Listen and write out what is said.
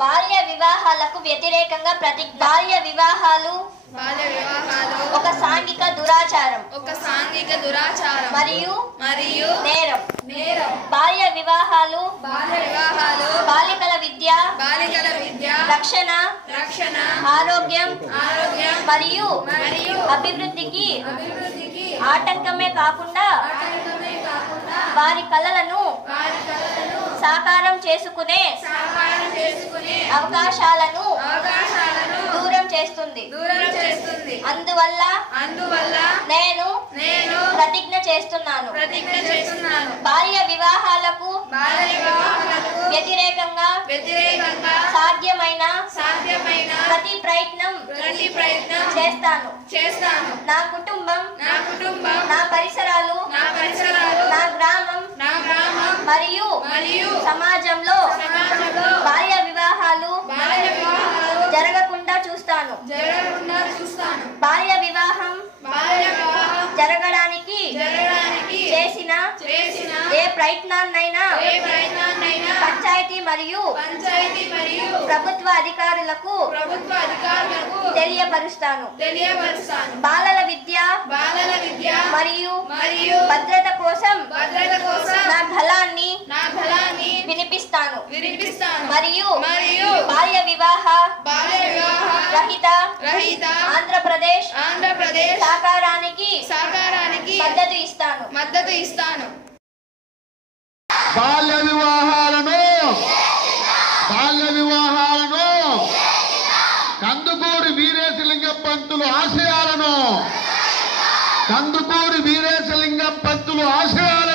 బాల్య వివాహాలకు వ్యతిరేకంగా ప్రతిజ్ఞ. బాల్య వివాహాలు ఒక సాంఘిక దురాచారం మరియు నేరం. బాల్య వివాహాలు బాలికల విద్య రక్షణ ఆరోగ్యం మరియు అభివృద్ధికి ఆటంకమే కాకుండా వారి కలలను సాకారం చేసుకునే అవకాశాలను దూరం చేస్తుంది. అందువల్ల నేను ప్రతిజ్ఞ చేస్తున్నాను బాల్య వివాహాలకు వ్యతిరేకంగా సాధ్యమైన ప్రతి ప్రయత్నం చేస్తాను. నా కుటుంబం నా పరిసరాలు నా గ్రామం మరియు సమాజంలో బాల్య వివాహాలు జరగకుండా చూస్తాను. బాల్య వివాహం జరగడానికి చేసిన ఏ ప్రయత్నాన్నైనా పంచాయతీ మరియు ప్రభుత్వ అధికారులకు తెలియపరుస్తాను. బాలల విద్య మరియు భద్రత కోసం నా గళాన్ని వినిపిస్తాను మరియు బాల్య వివాహ రహిత ఆంధ్రప్రదేశ్ సాకారానికి మద్దతు ఇస్తాను. బాల్య వివాహాలను కందుకూరి వీరేశలింగం పంతులు ఆశయాలను